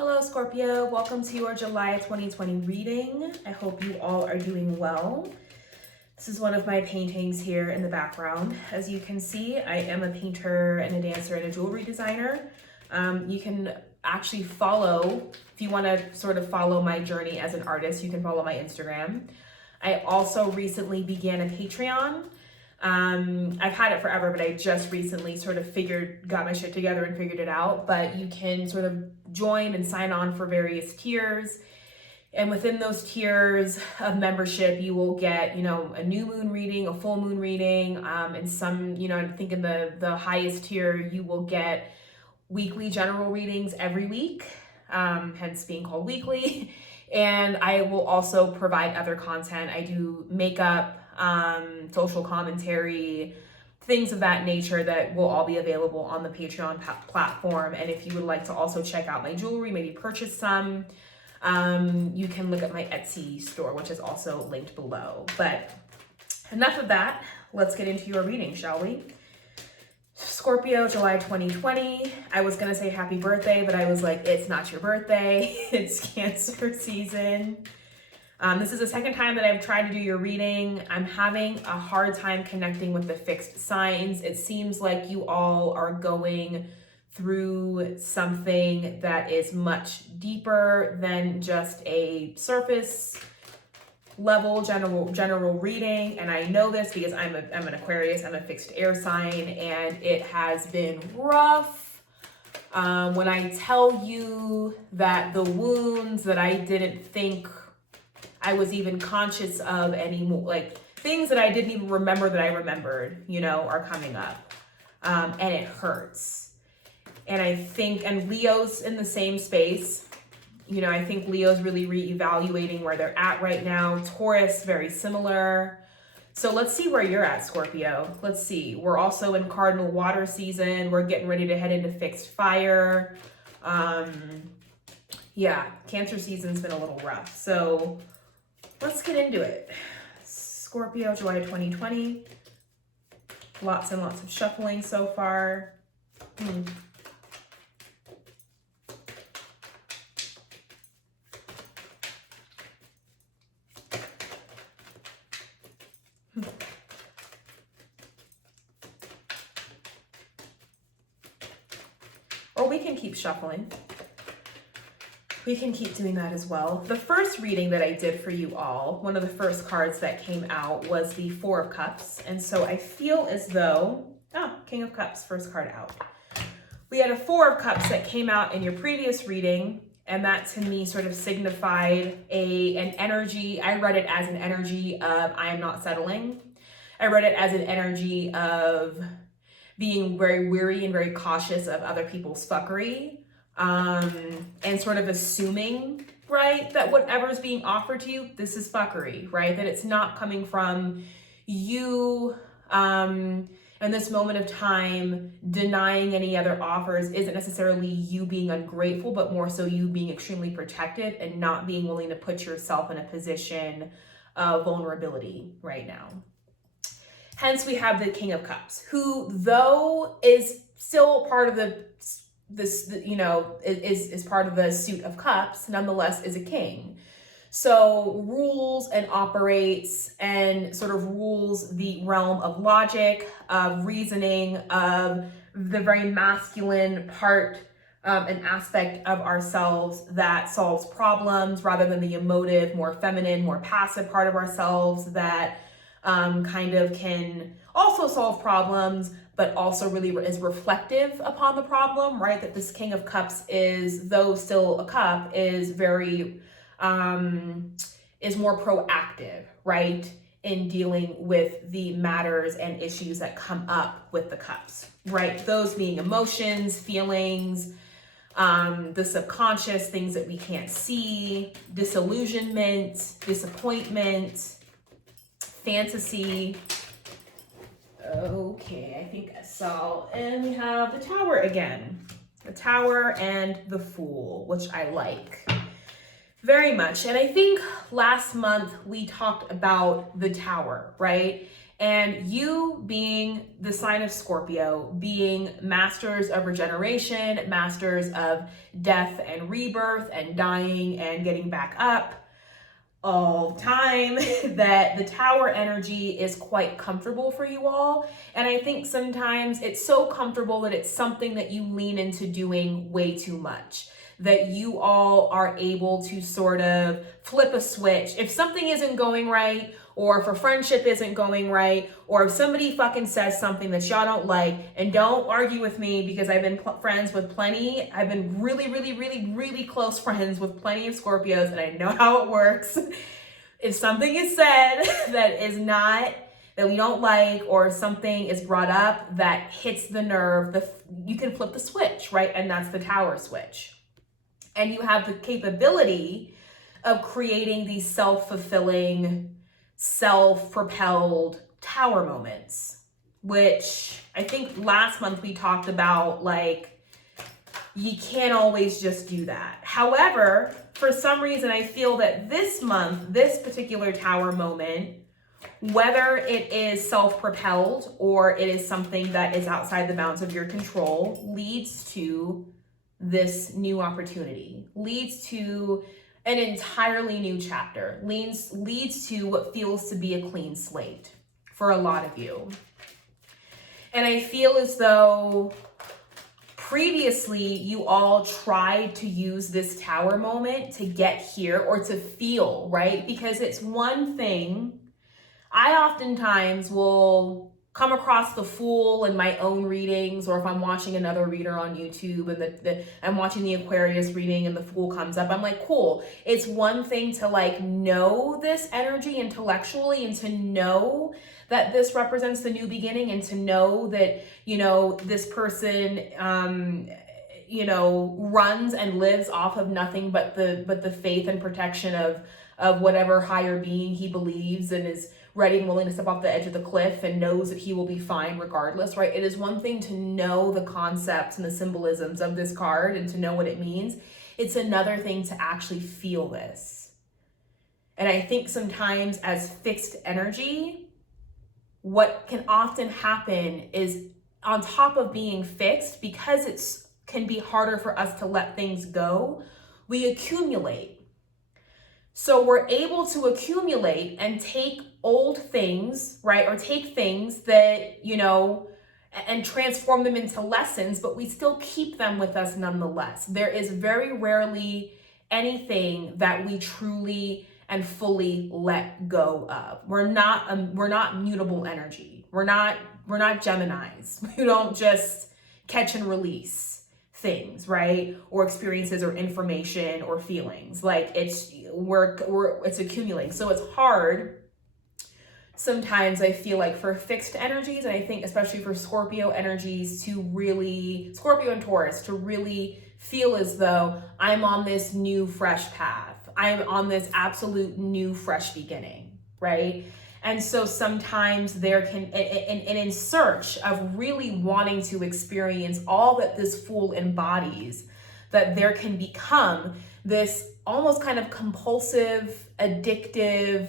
Hello Scorpio, welcome to your July 2020 reading. I hope you all are doing well. This is one of my paintings here in the background. As you can see, I am a painter and a dancer and a jewelry designer. You can actually follow, if you want to sort of follow my journey as an artist, you can follow my Instagram. I also recently began a Patreon. I've had it forever, but I just recently sort of got my shit together and figured it out. But you can sort of join and sign on for various tiers. And within those tiers of membership, you will get, a new moon reading, a full moon reading, and some, I think in the highest tier, you will get weekly general readings every week, hence being called weekly. And I will also provide other content. I do makeup, social commentary, things of that nature that will all be available on the Patreon platform. And if you would like to also check out my jewelry, maybe purchase some, you can look at my Etsy store, which is also linked below. But enough of that. Let's get into your reading, shall we? Scorpio, July 2020. I was gonna say happy birthday, but I was like, it's not your birthday. It's Cancer season. This is the second time that I've tried to do your reading. I'm having a hard time connecting with the fixed signs. It seems like you all are going through something that is much deeper than just a surface level general reading. And I know this because I'm an Aquarius, I'm a fixed air sign, and it has been rough. When I tell you that the wounds that I didn't think I was even conscious of anymore, like things that I didn't even remember that I remembered, are coming up. And it hurts. And I think, and Leo's in the same space. I think Leo's really reevaluating where they're at right now. Taurus, very similar. So let's see where you're at, Scorpio. Let's see. We're also in cardinal water season. We're getting ready to head into fixed fire. Yeah, Cancer season's been a little rough. So let's get into it. Scorpio, July 2020. Lots and lots of shuffling so far. Or we can keep shuffling. We can keep doing that as well. The first reading that I did for you all, one of the first cards that came out was the Four of Cups. And so I feel as though, King of Cups, first card out. We had a Four of Cups that came out in your previous reading, and that to me sort of signified an energy. I read it as an energy of I am not settling. I read it as an energy of being very weary and very cautious of other people's fuckery. And sort of assuming, right, that whatever's being offered to you, this is fuckery, right? That it's not coming from you, in this moment of time, denying any other offers isn't necessarily you being ungrateful, but more so you being extremely protected and not being willing to put yourself in a position of vulnerability right now. Hence, we have the King of Cups, who, though is still part of is part of the suit of cups, nonetheless is a king. So rules and operates and sort of rules the realm of logic, of reasoning, of the very masculine part an aspect of ourselves that solves problems rather than the emotive, more feminine, more passive part of ourselves that kind of can also solve problems, but also really is reflective upon the problem, right? That this King of Cups is, though still a cup, is very, is more proactive, right? In dealing with the matters and issues that come up with the cups, right? Those being emotions, feelings, the subconscious, things that we can't see, disillusionment, disappointment, fantasy. Okay, I think I saw, and we have the Tower again. The Tower and the Fool, which I like very much. And I think last month we talked about the Tower, right? And you being the sign of Scorpio, being masters of regeneration, masters of death and rebirth and dying and getting back up all the time, that the tower energy is quite comfortable for you all. And I think sometimes it's so comfortable that it's something that you lean into doing way too much, that you all are able to sort of flip a switch. If something isn't going right, or if a friendship isn't going right, or if somebody fucking says something that y'all don't like, and don't argue with me because I've been friends with plenty, I've been really close friends with plenty of Scorpios, and I know how it works. If something is said that is not, that we don't like, or something is brought up that hits the nerve, you can flip the switch, right? And that's the tower switch. And you have the capability of creating these self-fulfilling, self-propelled tower moments, which I think last month we talked about, like, you can't always just do that. However, for some reason, I feel that this month, this particular tower moment, whether it is self-propelled or it is something that is outside the bounds of your control, leads to this new opportunity, leads to an entirely new chapter, leads to what feels to be a clean slate for a lot of you. And I feel as though previously you all tried to use this tower moment to get here, or to feel, right? Because it's one thing, I oftentimes will come across the Fool in my own readings, or if I'm watching another reader on YouTube and I'm watching the Aquarius reading and the Fool comes up, I'm like, cool. It's one thing to like know this energy intellectually and to know that this represents the new beginning, and to know that, you know, this person, you know, runs and lives off of nothing but the faith and protection of whatever higher being he believes, and is ready and willing to step off the edge of the cliff and knows that he will be fine regardless, right? It is one thing to know the concepts and the symbolisms of this card and to know what it means. It's another thing to actually feel this. And I think sometimes as fixed energy, what can often happen is, on top of being fixed, because it's can be harder for us to let things go, we accumulate. So we're able to accumulate and take old things, right? Or take things that, you know, and transform them into lessons, but we still keep them with us nonetheless. There is very rarely anything that we truly and fully let go of. We're not mutable energy. We're not Geminis. We don't just catch and release things, right? Or experiences or information or feelings. Like it's accumulating. So it's hard sometimes, I feel like, for fixed energies, and I think especially for Scorpio energies, to really, Scorpio and Taurus, to really feel as though I'm on this new fresh path. I'm on this absolute new fresh beginning, right? And so sometimes there can, and in search of really wanting to experience all that this Fool embodies, that there can become this almost kind of compulsive, addictive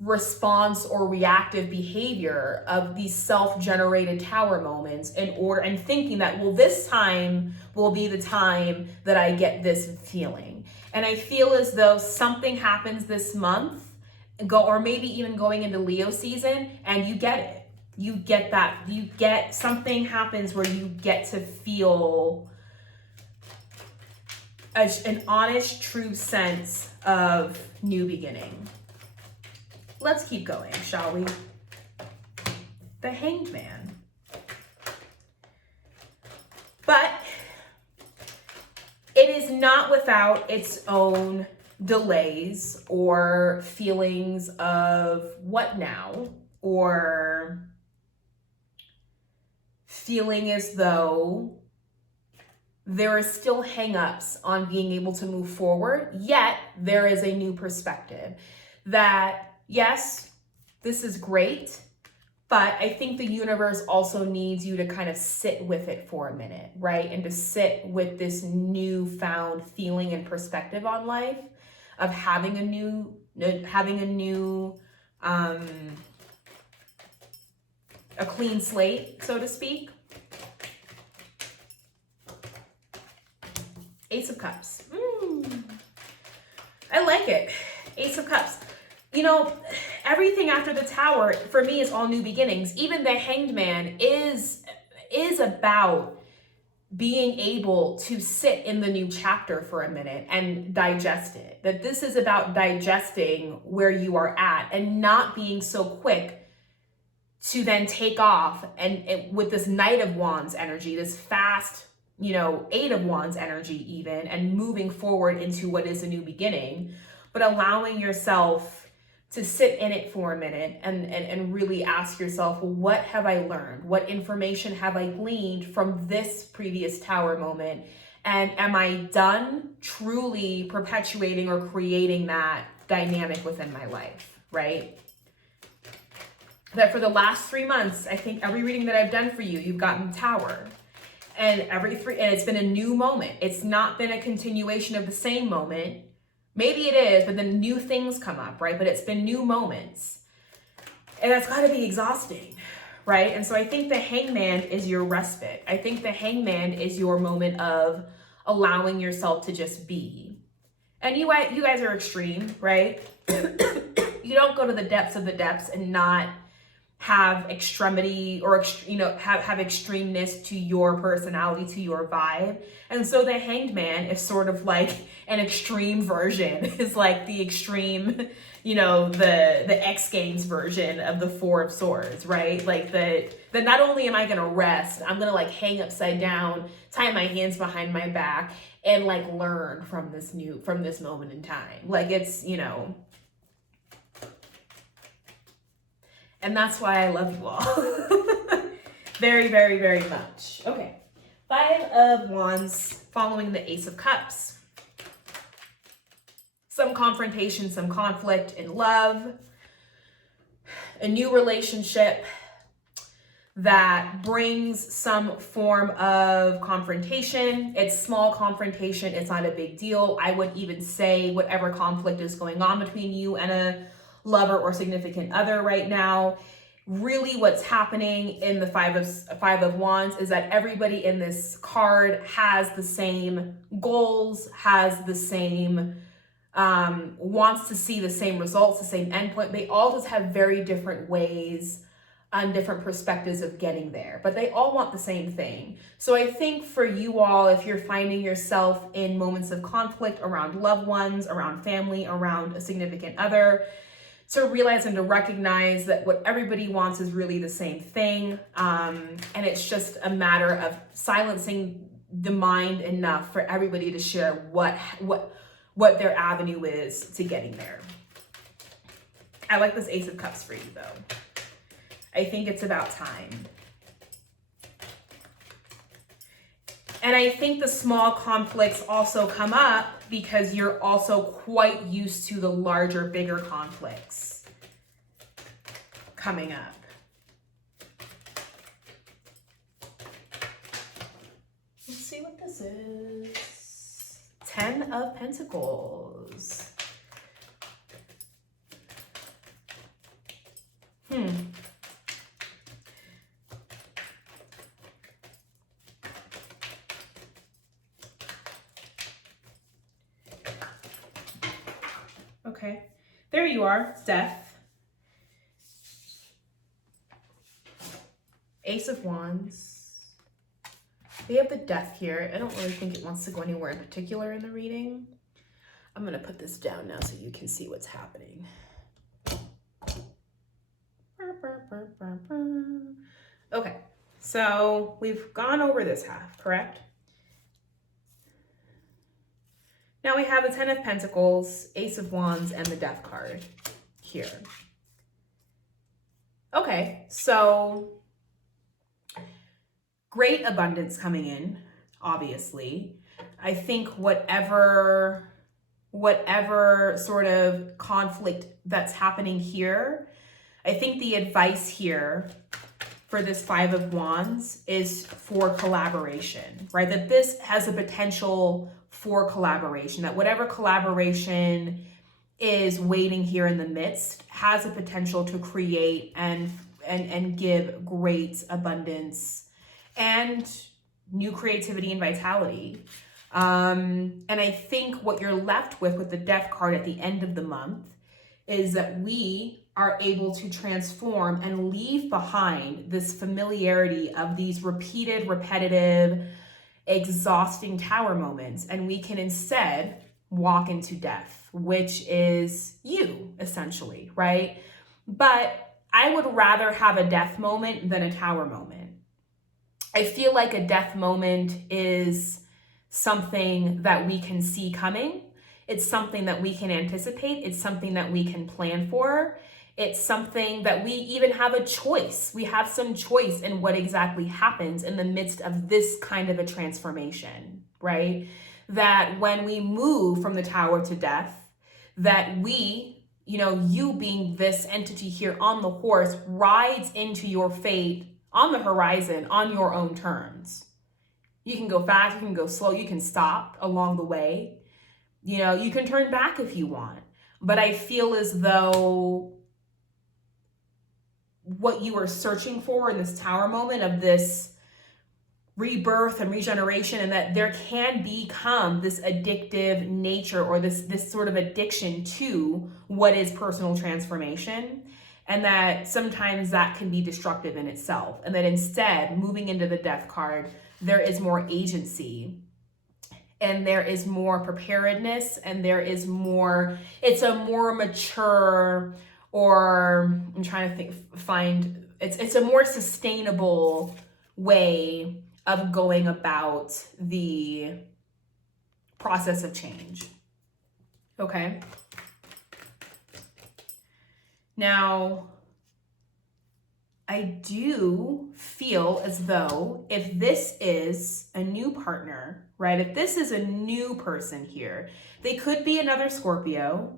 response or reactive behavior of these self-generated tower moments, in order, and thinking that, well, this time will be the time that I get this feeling. And I feel as though something happens this month, or maybe even going into Leo season, and you get it. You get that. You get, something happens where you get to feel an honest, true sense of new beginning. Let's keep going, shall we? The Hanged Man. But it is not without its own delays or feelings of what now, or feeling as though there are still hangups on being able to move forward, yet there is a new perspective that, yes, this is great, but I think the universe also needs you to kind of sit with it for a minute, right? And to sit with this newfound feeling and perspective on life, of having a new a clean slate, so to speak. Ace of Cups. I like it. Ace of Cups. You know, everything after the Tower for me is all new beginnings. Even the Hanged Man is about being able to sit in the new chapter for a minute and digest it. That this is about digesting where you are at and not being so quick to then take off and with this Knight of Wands energy, this fast, you know, Eight of Wands energy even, and moving forward into what is a new beginning, but allowing yourself to sit in it for a minute and really ask yourself, well, what have I learned? What information have I gleaned from this previous Tower moment? And am I done truly perpetuating or creating that dynamic within my life, right? That for the last 3 months, I think every reading that I've done for you, you've gotten Tower. And and it's been a new moment. It's not been a continuation of the same moment. Maybe it is, but then new things come up, right? But it's been new moments. And that's got to be exhausting, right? And so I think the Hangman is your respite. I think the Hangman is your moment of allowing yourself to just be. And you guys are extreme, right? You don't go to the depths of the depths and not have extremity or, you know, have extremeness to your personality, to your vibe. And so the Hanged Man is sort of like an extreme version, is like the extreme, you know, the X Games version of the Four of Swords, right? Like the not only am I gonna rest, I'm gonna like hang upside down, tie my hands behind my back, and like learn from this moment in time. Like it's, you know, and that's why I love you all. Very, very, very much. Okay. Five of Wands following the Ace of Cups. Some confrontation, some conflict in love. A new relationship that brings some form of confrontation. It's small confrontation. It's not a big deal. I would even say whatever conflict is going on between you and a lover or significant other right now, really what's happening in the five of Wands is that everybody in this card has the same goals, has the same wants to see the same results, the same endpoint. They all just have very different ways and different perspectives of getting there, but they all want the same thing. So I think for you all, if you're finding yourself in moments of conflict around loved ones, around family, around a significant other, to realize and to recognize that what everybody wants is really the same thing. And it's just a matter of silencing the mind enough for everybody to share what their avenue is to getting there. I like this Ace of Cups for you though. I think it's about time. And I think the small conflicts also come up because you're also quite used to the larger, bigger conflicts coming up. Let's see what this is. 10 of Pentacles. Okay, there you are, Death. Ace of Wands. We have the Death here. I don't really think it wants to go anywhere in particular in the reading. I'm gonna put this down now so you can see what's happening. Okay, so we've gone over this half, correct? Now we have the 10 of Pentacles, Ace of Wands, and the Death card here. Okay, so great abundance coming in, obviously. I think whatever sort of conflict that's happening here, I think the advice here for this Five of Wands is for collaboration, right? That this has a potential for collaboration, that whatever collaboration is waiting here in the midst has a potential to create and and give great abundance and new creativity and vitality. And I think what you're left with the Death card at the end of the month is that we are able to transform and leave behind this familiarity of these repeated, repetitive, exhausting tower moments. And we can instead walk into death, which is you, essentially, right? But I would rather have a death moment than a tower moment. I feel like a death moment is something that we can see coming. It's something that we can anticipate. It's something that we can plan for. It's something that we even have a choice. We have some choice in what exactly happens in the midst of this kind of a transformation, right? That when we move from the tower to death, that we, you being this entity here on the horse, rides into your fate on the horizon on your own terms. You can go fast, you can go slow, you can stop along the way. You can turn back if you want. But I feel as though what you are searching for in this tower moment of this rebirth and regeneration, and that there can become this addictive nature or this sort of addiction to what is personal transformation, and that sometimes that can be destructive in itself, and that instead, moving into the Death card, there is more agency and there is more preparedness, and there is more, it's a more mature, or I'm trying to find, it's a more sustainable way of going about the process of change. Okay. Now, I do feel as though if this is a new partner, right? If this is a new person here, they could be another Scorpio.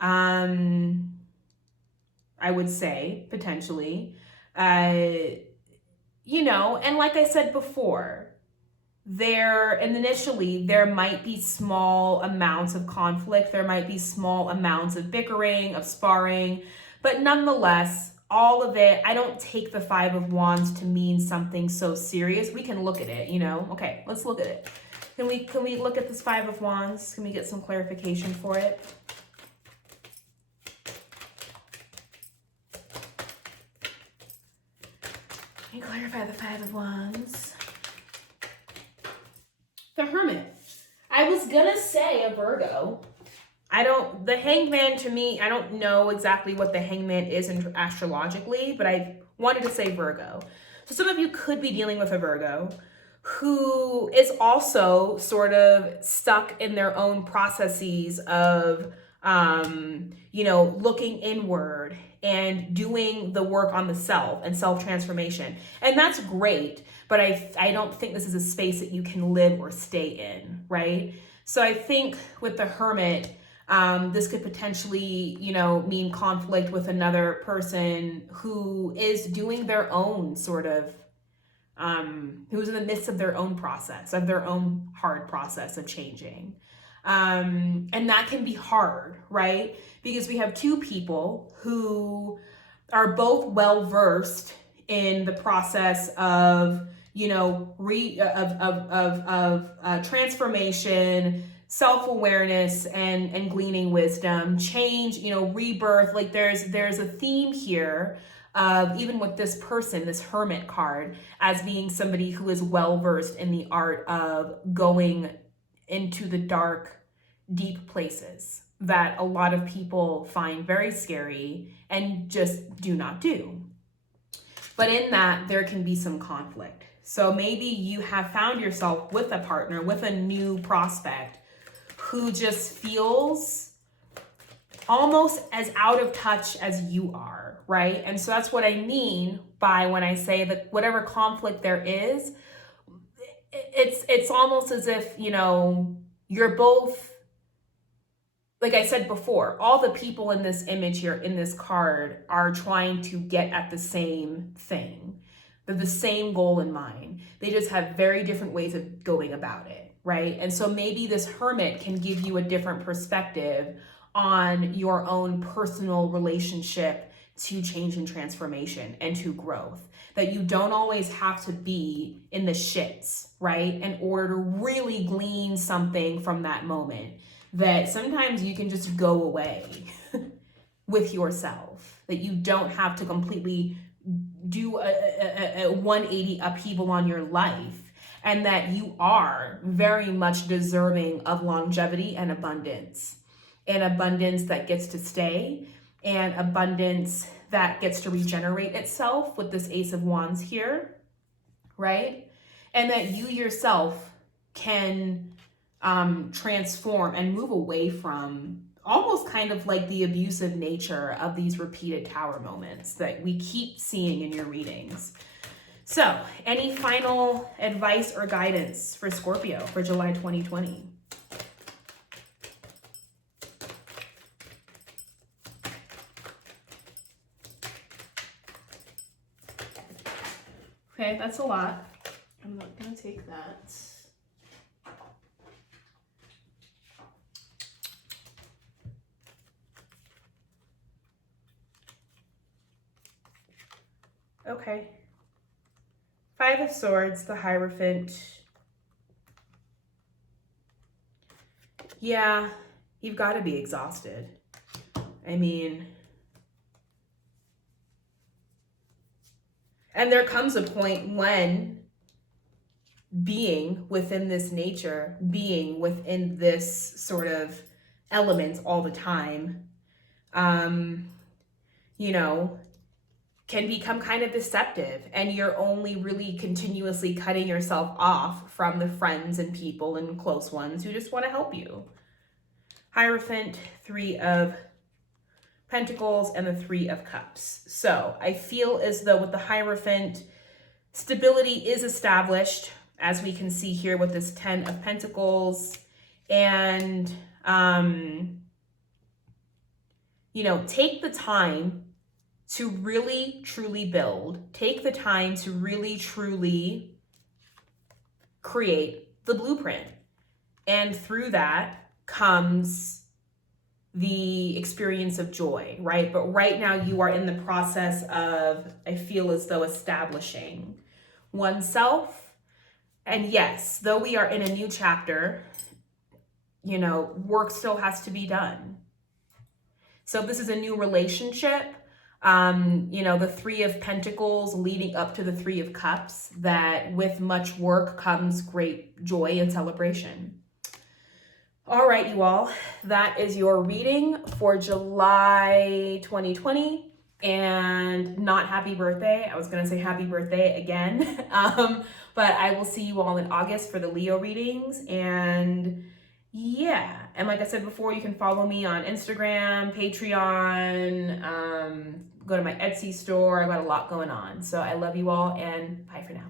I would say potentially, and like I said before, initially there might be small amounts of conflict. There might be small amounts of bickering, of sparring, but nonetheless, all of it, I don't take the Five of Wands to mean something so serious. We can look at it, Okay, let's look at it. Can we look at this Five of Wands? Can we get some clarification for it? Can you clarify the Five of Wands? The Hermit. I was gonna say a Virgo. The Hangman, to me, I don't know exactly what the Hangman is astrologically, but I wanted to say Virgo. So some of you could be dealing with a Virgo who is also sort of stuck in their own processes of, looking inward and doing the work on the self and self-transformation. And that's great, but I don't think this is a space that you can live or stay in, right? So I think with the Hermit, this could potentially, mean conflict with another person who is doing their own sort of, who's in the midst of their own process, of their own hard process of changing. And that can be hard, right? Because we have two people who are both well-versed in the process of, transformation, self-awareness, and gleaning wisdom, change, rebirth. Like there's a theme here of, even with this person, this Hermit card, as being somebody who is well-versed in the art of going into the dark, deep places that a lot of people find very scary and just do not do. But in that, there can be some conflict. So maybe you have found yourself with a partner, with a new prospect, who just feels almost as out of touch as you are, right? And so that's what I mean by when I say that whatever conflict there is, it's almost as if, you're both, like I said before, all the people in this image here, in this card, are trying to get at the same thing. They're the same goal in mind. They just have very different ways of going about it, right? And so maybe this Hermit can give you a different perspective on your own personal relationship to change and transformation and to growth. That you don't always have to be in the shits, right? In order to really glean something from that moment. That sometimes you can just go away with yourself. That you don't have to completely do a 180 upheaval on your life. And that you are very much deserving of longevity and abundance. And abundance that gets to stay. And abundance that gets to regenerate itself with this Ace of Wands here, right? And that you yourself can transform and move away from almost kind of like the abusive nature of these repeated Tower moments that we keep seeing in your readings. So, any final advice or guidance for Scorpio for July 2020? Okay, that's a lot. I'm not gonna take that. Okay. Five of Swords, the Hierophant. Yeah, you've got to be exhausted. I mean, and there comes a point when being within this nature, being within this sort of element all the time, you know, can become kind of deceptive, and you're only really continuously cutting yourself off from the friends and people and close ones who just want to help you. Hierophant, Three of Pentacles, and the Three of Cups. So I feel as though with the Hierophant, stability is established, as we can see here with this Ten of Pentacles. And, you know, take the time to really, truly build. Take the time to really, truly create the blueprint. And through that comes the experience of joy, right? But right now you are in the process of, I feel as though, establishing oneself. And yes, though we are in a new chapter, you know, work still has to be done. So if this is a new relationship, you know, the Three of Pentacles leading up to the Three of Cups, that with much work comes great joy and celebration. All right, you all, that is your reading for July 2020. And not happy birthday. I was going to say happy birthday again. But I will see you all in August for the Leo readings. And yeah, and like I said before, you can follow me on Instagram, Patreon, go to my Etsy store. I've got a lot going on. So I love you all, and bye for now.